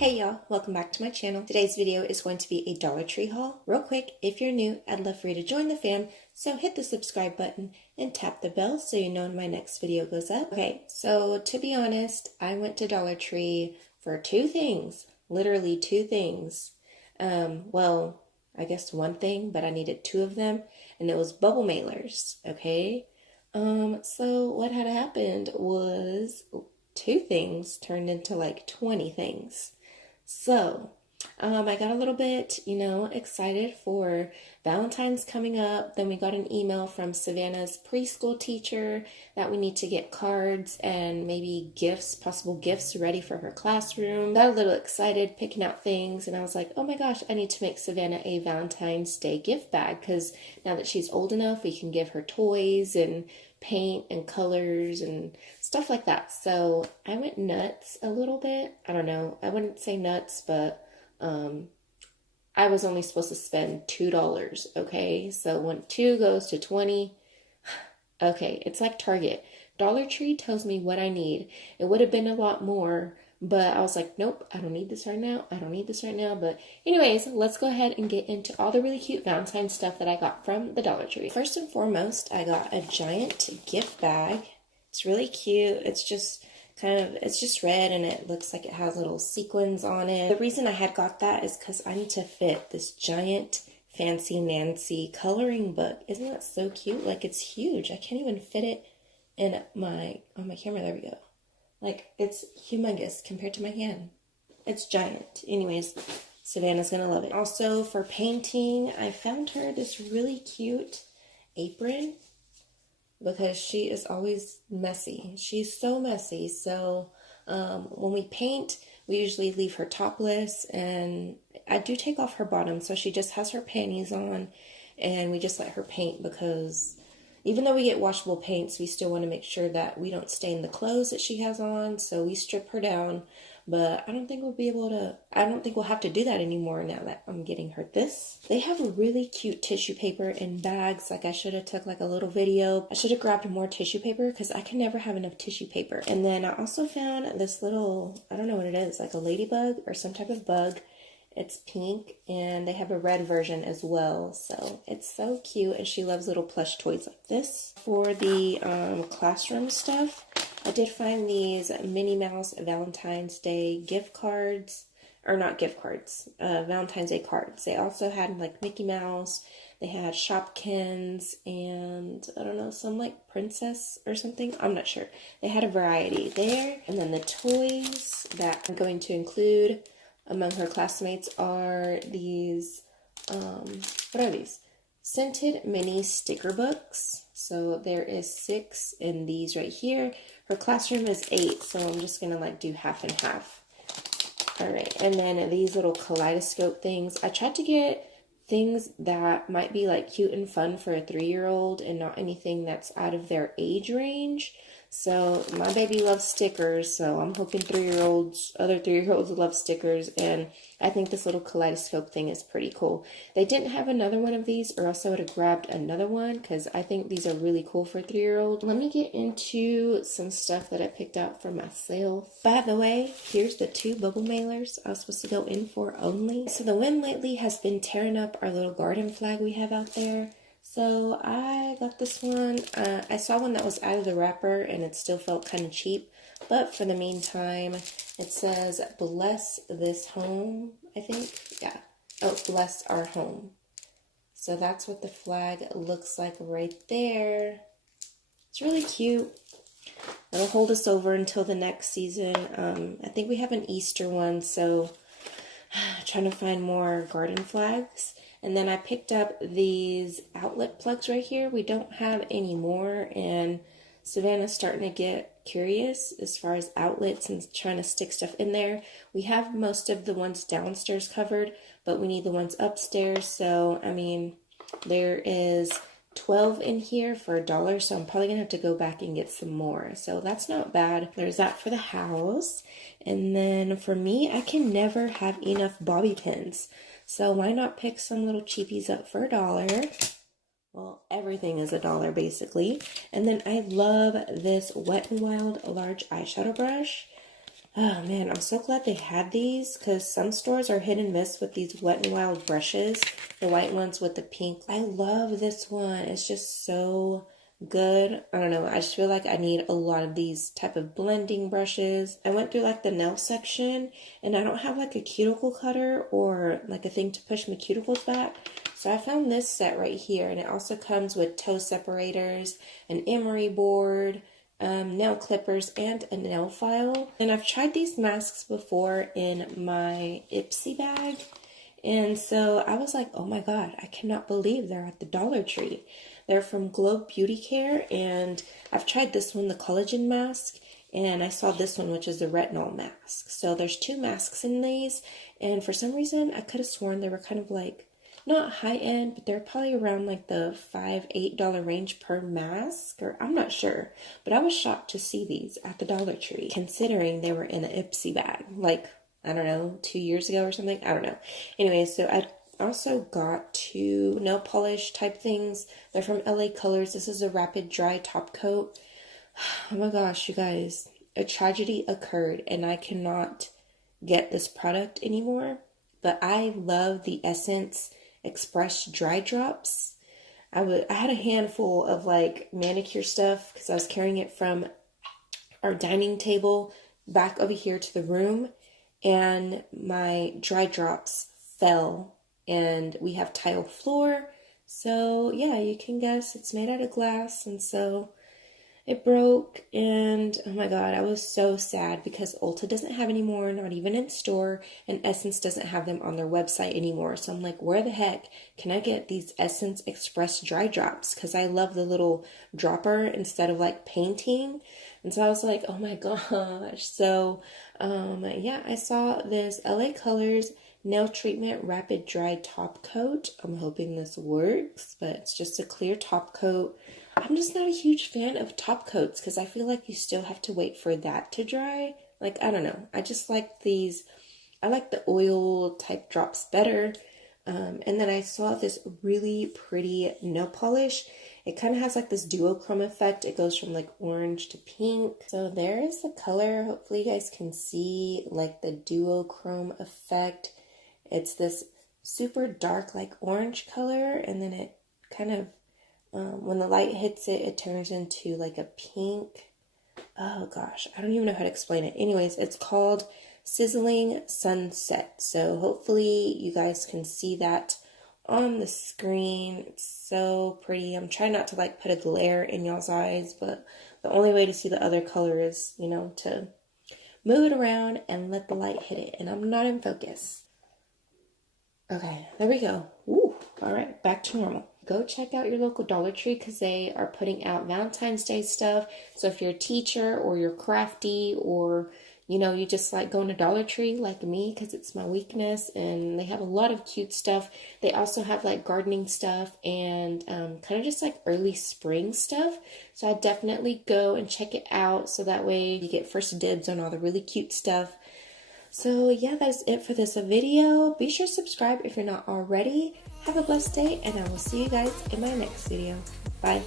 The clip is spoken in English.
Hey y'all, welcome back to my channel. Today's video is going to be a Dollar Tree haul. Real quick, if you're new, I'd love for you to join the fam, so hit the subscribe button and tap the bell so you know when my next video goes up. Okay, so to be honest, I went to Dollar Tree for two things, literally two things. Well, I guess one thing, but I needed two of them, and it was bubble mailers, okay? So what had happened was two things turned into like 20 things. So, I got a little bit, excited for Valentine's coming up. Then we got an email from Savannah's preschool teacher that we need to get cards and maybe gifts, possible gifts ready for her classroom. Got a little excited picking out things, and I was like, oh my gosh, I need to make Savannah a Valentine's Day gift bag because now that she's old enough, we can give her toys and paint and colors and stuff like that. So I went nuts a little bit. I don't know. I wouldn't say nuts, but I was only supposed to spend $2. Okay. So when 2 goes to 20, okay, it's like Target. Dollar Tree tells me what I need. It would have been a lot more, but I was like, nope, I don't need this right now. I don't need this right now. But anyways, let's go ahead and get into all the really cute Valentine's stuff that I got from the Dollar Tree. First and foremost, I got a giant gift bag. It's really cute. It's just red, and it looks like it has little sequins on it. The reason I had got that is because I need to fit this giant Fancy Nancy coloring book. Isn't that so cute? Like, it's huge. I can't even fit it in on my camera. There we go. Like, it's humongous compared to my hand. It's giant. Anyways, Savannah's gonna love it. Also, for painting, I found her this really cute apron because she is always messy. She's so messy. So, when we paint, we usually leave her topless, and I do take off her bottom, so she just has her panties on, and we just let her paint because even though we get washable paints, we still want to make sure that we don't stain the clothes that she has on, so we strip her down. But I don't think we'll have to do that anymore now that I'm getting her this. They have a really cute tissue paper in bags. Like, I should have took like a little video. I should have grabbed more tissue paper because I can never have enough tissue paper. And then I also found this little, I don't know what it is, like a ladybug or some type of bug. It's pink, and they have a red version as well. So it's so cute, and she loves little plush toys like this. For the classroom stuff, I did find these Minnie Mouse Valentine's Day gift cards. Or not gift cards, Valentine's Day cards. They also had like Mickey Mouse. They had Shopkins and I don't know, some like princess or something. I'm not sure. They had a variety there. And then the toys that I'm going to include among her classmates are these, what are these? Scented mini sticker books. So there is 6 in these right here. Her classroom is 8, so I'm just gonna like do half and half. All right, and then these little kaleidoscope things. I tried to get things that might be like cute and fun for a 3-year-old and not anything that's out of their age range. So my baby loves stickers, so I'm hoping other 3-year-olds love stickers, and I think this little kaleidoscope thing is pretty cool. They didn't have another one of these, or else I would have grabbed another one, because I think these are really cool for a 3-year-old. Let me get into some stuff that I picked out for myself. By the way, here's the 2 bubble mailers I was supposed to go in for only. So the wind lately has been tearing up our little garden flag we have out there. So I got this one. I saw one that was out of the wrapper and it still felt kind of cheap. But for the meantime, it says, bless this home, I think. Yeah. Oh, bless our home. So that's what the flag looks like right there. It's really cute. It'll hold us over until the next season. I think we have an Easter one, so trying to find more garden flags. And then I picked up these outlet plugs right here. We don't have any more, and Savannah's starting to get curious as far as outlets and trying to stick stuff in there. We have most of the ones downstairs covered, but we need the ones upstairs. So, I mean, there is 12 in here for $1, so I'm probably gonna have to go back and get some more. So that's not bad. There's that for the house. And then for me, I can never have enough bobby pins. So why not pick some little cheapies up for $1? Well, everything is $1 basically. And then I love this Wet n Wild large eyeshadow brush. Oh man, I'm so glad they had these because some stores are hit and miss with these Wet n Wild brushes, the white ones with the pink. I love this one. It's just so good. I don't know. I just feel like I need a lot of these type of blending brushes. I went through like the nail section and I don't have like a cuticle cutter or like a thing to push my cuticles back. So I found this set right here, and it also comes with toe separators, an emery board, nail clippers, and a nail file. And I've tried these masks before in my Ipsy bag, and so I was like, oh my god, I cannot believe they're at the Dollar Tree. They're from Glow Beauty Care, and I've tried this one, the collagen mask, and I saw this one, which is the retinol mask. So there's two masks in these, and for some reason I could have sworn they were kind of like not high end, but they're probably around like the $5-8 range per mask, or I'm not sure. But I was shocked to see these at the Dollar Tree, considering they were in an Ipsy bag, like, I don't know, 2 years ago or something. I don't know. Anyway, so I also got two nail polish type things. They're from LA Colors. This is a rapid dry top coat. Oh my gosh, you guys, a tragedy occurred and I cannot get this product anymore. But I love the Essence Express dry drops. I had a handful of like manicure stuff because I was carrying it from our dining table back over here to the room, and my dry drops fell, and we have tile floor, so yeah, you can guess it's made out of glass, and so it broke, and oh my god, I was so sad because Ulta doesn't have any more, not even in store, and Essence doesn't have them on their website anymore. So I'm like, where the heck can I get these Essence Express dry drops? Because I love the little dropper instead of like painting. And so I was like, oh my gosh. So yeah, I saw this LA Colors Nail Treatment Rapid Dry Top Coat. I'm hoping this works, but it's just a clear top coat. I'm just not a huge fan of top coats because I feel like you still have to wait for that to dry. Like, I don't know. I just like these. I like the oil type drops better. And then I saw this really pretty nail polish. It kind of has like this duochrome effect. It goes from like orange to pink. So there is the color. Hopefully you guys can see like the duochrome effect. It's this super dark like orange color, and then it kind of when the light hits it, it turns into like a pink. Oh gosh, I don't even know how to explain it. Anyways, it's called Sizzling Sunset. So hopefully you guys can see that on the screen. It's so pretty. I'm trying not to like put a glare in y'all's eyes, but the only way to see the other color is, you know, to move it around and let the light hit it. And I'm not in focus. Okay, there we go. Woo, all right, back to normal. Go check out your local Dollar Tree because they are putting out Valentine's Day stuff. So if you're a teacher or you're crafty, or, you know, you just like going to Dollar Tree like me because it's my weakness, and they have a lot of cute stuff. They also have like gardening stuff and kind of just like early spring stuff. So I definitely go and check it out so that way you get first dibs on all the really cute stuff. So yeah, that's it for this video. Be sure to subscribe if you're not already. Have a blessed day, and I will see you guys in my next video. Bye.